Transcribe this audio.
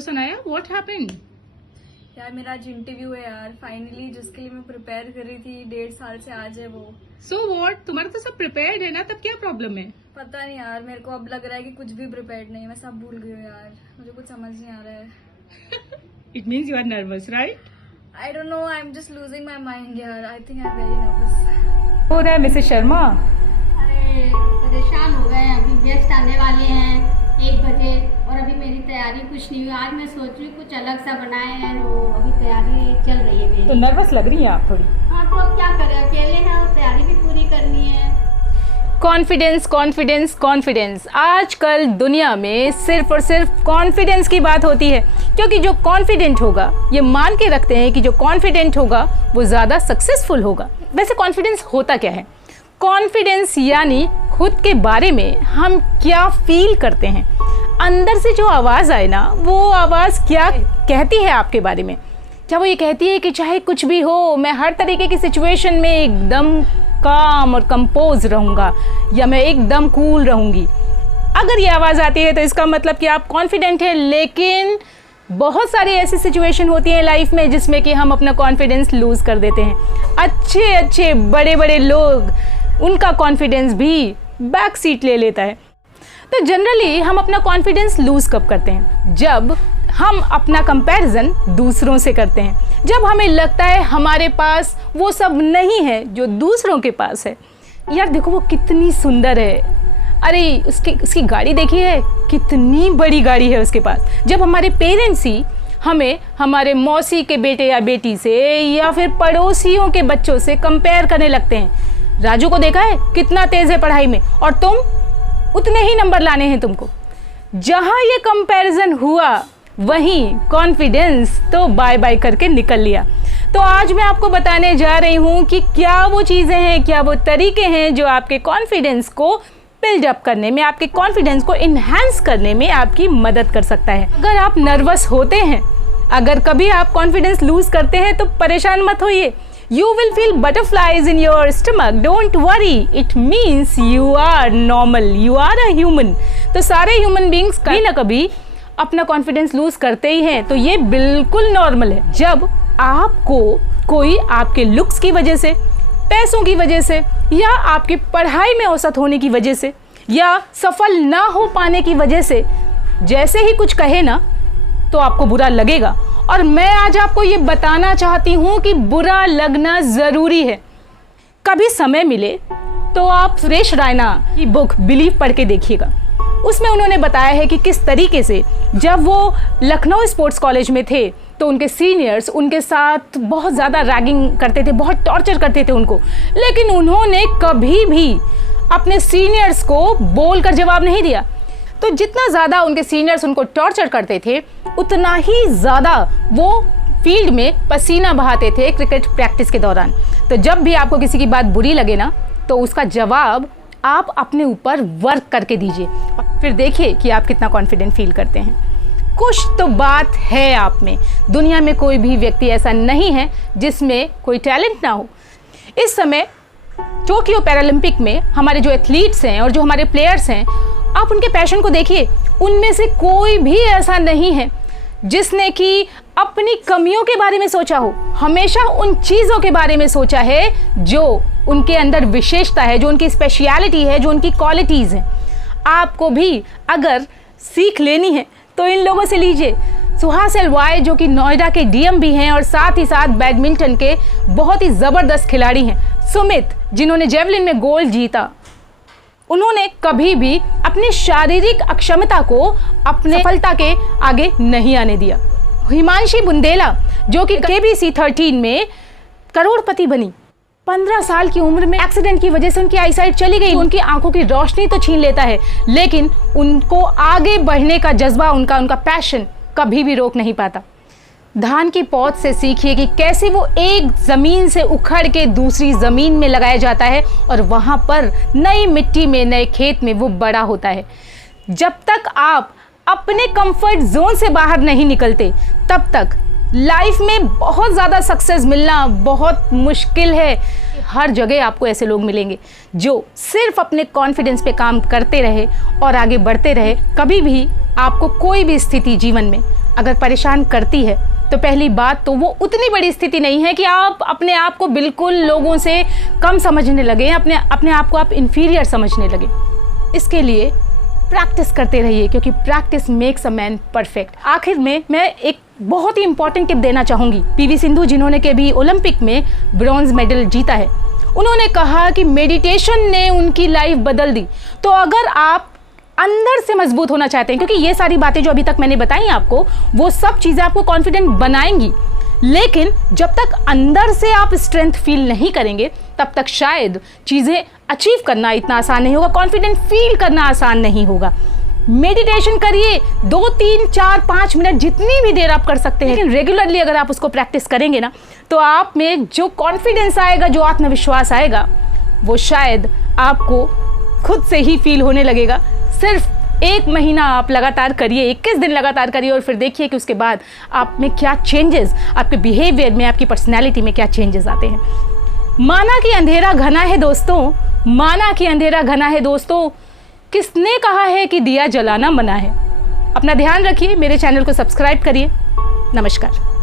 चलो Sanaya, what happened? यार मेरा आज इंटरव्यू है यार, फाइनली जिसके लिए मैं प्रिपेयर कर रही थी 1.5 साल से, आज है वो। सो व्हाट, तुम्हारा तो सब प्रिपेयर्ड है ना, तब क्या प्रॉब्लम है? पता नहीं यार, मेरे को अब लग रहा है कि कुछ भी प्रिपेयर्ड नहीं, मैं सब भूल गई हूँ यार, मुझे कुछ समझ नहीं आ रहा है। It means you are nervous, right? I don't know, I am just losing my mind यार, I think I am very nervous. हो रहा है मिसेस शर्मा? अरे परेशान हो गए, अभी गेस्ट आने वाले हैं 1 बजे और अभी मेरी तैयारी कुछ नहीं हुई। आज मैं सोच रही हूँ कुछ अलग सा बनाए हैं, वो अभी तैयारी चल रही है मेरी। तो नर्वस लग रही है आप थोड़ी। हाँ तो अब क्या करें, अकेले हैं और तैयारी भी पूरी करनी है। कॉन्फिडेंस कॉन्फिडेंस कॉन्फिडेंस, आजकल दुनिया में सिर्फ और सिर्फ कॉन्फिडेंस की बात होती है, क्योंकि जो कॉन्फिडेंट होगा, ये मान के रखते हैं कि जो कॉन्फिडेंट होगा वो ज़्यादा सक्सेसफुल होगा। वैसे कॉन्फिडेंस होता क्या है? कॉन्फिडेंस यानी खुद के बारे में हम क्या फील करते हैं, अंदर से जो आवाज़ आए ना, वो आवाज़ क्या कहती है आपके बारे में। क्या वो ये कहती है कि चाहे कुछ भी हो, मैं हर तरीके की सिचुएशन में एकदम काम और कंपोज रहूँगा, या मैं एकदम कूल रहूँगी? अगर ये आवाज़ आती है तो इसका मतलब कि आप कॉन्फिडेंट हैं। लेकिन बहुत सारी ऐसी सिचुएशन होती हैं लाइफ में जिसमें कि हम अपना कॉन्फिडेंस लूज़ कर देते हैं। अच्छे अच्छे बड़े बड़े लोग, उनका कॉन्फिडेंस भी बैक सीट ले लेता है। तो जनरली हम अपना कॉन्फिडेंस लूज़ कब करते हैं? जब हम अपना कंपैरिजन दूसरों से करते हैं, जब हमें लगता है हमारे पास वो सब नहीं है जो दूसरों के पास है। यार देखो वो कितनी सुंदर है, अरे उसकी गाड़ी देखी है, कितनी बड़ी गाड़ी है उसके पास। जब हमारे पेरेंट्स ही हमें हमारे मौसी के बेटे या बेटी से या फिर पड़ोसियों के बच्चों से कंपेयर करने लगते हैं। राजू को देखा है कितना तेज़ है पढ़ाई में, और तुम उतने ही नंबर लाने हैं तुमको। जहाँ ये कंपैरिजन हुआ वहीं कॉन्फिडेंस तो बाय बाय करके निकल लिया। तो आज मैं आपको बताने जा रही हूँ कि क्या वो चीज़ें हैं, क्या वो तरीके हैं जो आपके कॉन्फिडेंस को बिल्डअप करने में, आपके कॉन्फिडेंस को इन्हांस करने में आपकी मदद कर सकता है। अगर आप नर्वस होते हैं, अगर कभी आप कॉन्फिडेंस लूज़ करते हैं, तो परेशान मत होइए। You will feel butterflies in your stomach. Don't worry. It means you are normal. You are a human. तो सारे ह्यूमन बींग्स कभी ना कभी अपना कॉन्फिडेंस लूज करते ही हैं, तो ये बिल्कुल नॉर्मल है। जब आपको कोई आपके लुक्स की वजह से, पैसों की वजह से, या आपकी पढ़ाई में औसत होने की वजह से, या सफल ना हो पाने की वजह से जैसे ही कुछ कहे ना, तो आपको बुरा लगेगा। और मैं आज आपको ये बताना चाहती हूँ कि बुरा लगना ज़रूरी है। कभी समय मिले तो आप सुरेश रायना की बुक बिलीव पढ़ के देखिएगा। उसमें उन्होंने बताया है कि किस तरीके से जब वो लखनऊ स्पोर्ट्स कॉलेज में थे तो उनके सीनियर्स उनके साथ बहुत ज़्यादा रैगिंग करते थे, बहुत टॉर्चर करते थे उनको, लेकिन उन्होंने कभी भी अपने सीनियर्स को बोलकर जवाब नहीं दिया। तो जितना ज़्यादा उनके सीनियर्स उनको टॉर्चर करते थे, उतना ही ज़्यादा वो फील्ड में पसीना बहाते थे क्रिकेट प्रैक्टिस के दौरान। तो जब भी आपको किसी की बात बुरी लगे ना, तो उसका जवाब आप अपने ऊपर वर्क करके दीजिए, फिर देखिए कि आप कितना कॉन्फिडेंट फील करते हैं। कुछ तो बात है आप में। दुनिया में कोई भी व्यक्ति ऐसा नहीं है जिसमें कोई टैलेंट ना हो। इस समय टोक्यो पैरालंपिक में हमारे जो एथलीट्स हैं और जो हमारे प्लेयर्स हैं, आप उनके पैशन को देखिए। उनमें से कोई भी ऐसा नहीं है जिसने कि अपनी कमियों के बारे में सोचा हो। हमेशा उन चीज़ों के बारे में सोचा है जो उनके अंदर विशेषता है, जो उनकी स्पेशलिटी है, जो उनकी क्वालिटीज़ हैं। आपको भी अगर सीख लेनी है तो इन लोगों से लीजिए। सुहास एलवाई जो कि नोएडा के डीएम भी हैं और साथ ही साथ बैडमिंटन के बहुत ही ज़बरदस्त खिलाड़ी हैं। सुमित जिन्होंने जेवलिन में गोल्ड जीता, उन्होंने कभी भी अपनी शारीरिक अक्षमता को अपने सफलता के आगे नहीं आने दिया। हिमांशी बुंदेला जो कि KBC 13 में करोड़पति बनी, 15 साल की उम्र में एक्सीडेंट की वजह से उनकी आईसाइट चली गई। उनकी आंखों की रोशनी तो छीन लेता है, लेकिन उनको आगे बढ़ने का जज्बा, उनका पैशन कभी भी रोक नहीं पाता। धान की पौध से सीखिए कि कैसे वो एक ज़मीन से उखड़ के दूसरी ज़मीन में लगाया जाता है और वहाँ पर नई मिट्टी में, नए खेत में वो बड़ा होता है। जब तक आप अपने कंफर्ट जोन से बाहर नहीं निकलते, तब तक लाइफ में बहुत ज़्यादा सक्सेस मिलना बहुत मुश्किल है। हर जगह आपको ऐसे लोग मिलेंगे जो सिर्फ अपने कॉन्फिडेंस पे काम करते रहे और आगे बढ़ते रहे। कभी भी आपको कोई भी स्थिति जीवन में अगर परेशान करती है तो पहली बात तो वो उतनी बड़ी स्थिति नहीं है कि आप अपने आप को बिल्कुल लोगों से कम समझने लगे, अपने आप को आप इन्फीरियर समझने लगे। इसके लिए प्रैक्टिस करते रहिए, क्योंकि practice makes a man perfect. आखिर में मैं एक बहुत ही इंपॉर्टेंट टिप देना चाहूँगी। पीवी सिंधु, जिन्होंने कि अभी ओलंपिक में ब्रॉन्ज मेडल जीता है, उन्होंने कहा कि मेडिटेशन ने उनकी लाइफ बदल दी। तो अगर आप अंदर से मजबूत होना चाहते हैं, क्योंकि ये सारी बातें जो अभी तक मैंने बताई आपको, वो सब चीज़ें आपको कॉन्फिडेंट बनाएंगी, लेकिन जब तक अंदर से आप स्ट्रेंथ फील नहीं करेंगे तब तक शायद चीज़ें अचीव करना इतना आसान नहीं होगा, कॉन्फिडेंट फील करना आसान नहीं होगा। मेडिटेशन करिए 2, 3, 4, 5 मिनट, जितनी भी देर आप कर सकते हैं, लेकिन रेगुलरली अगर आप उसको प्रैक्टिस करेंगे ना, तो आप में जो कॉन्फिडेंस आएगा, जो आत्मविश्वास आएगा, वो शायद आपको खुद से ही फील होने लगेगा। सिर्फ 1 महीना आप लगातार करिए, 21 दिन लगातार करिए, और फिर देखिए कि उसके बाद आप में क्या चेंजेस, आपके बिहेवियर में, आपकी पर्सनैलिटी में क्या चेंजेस आते हैं। माना कि अंधेरा घना है दोस्तों, माना कि अंधेरा घना है दोस्तों, किसने कहा है कि दिया जलाना मना है। अपना ध्यान रखिए, मेरे चैनल को सब्सक्राइब करिए। नमस्कार।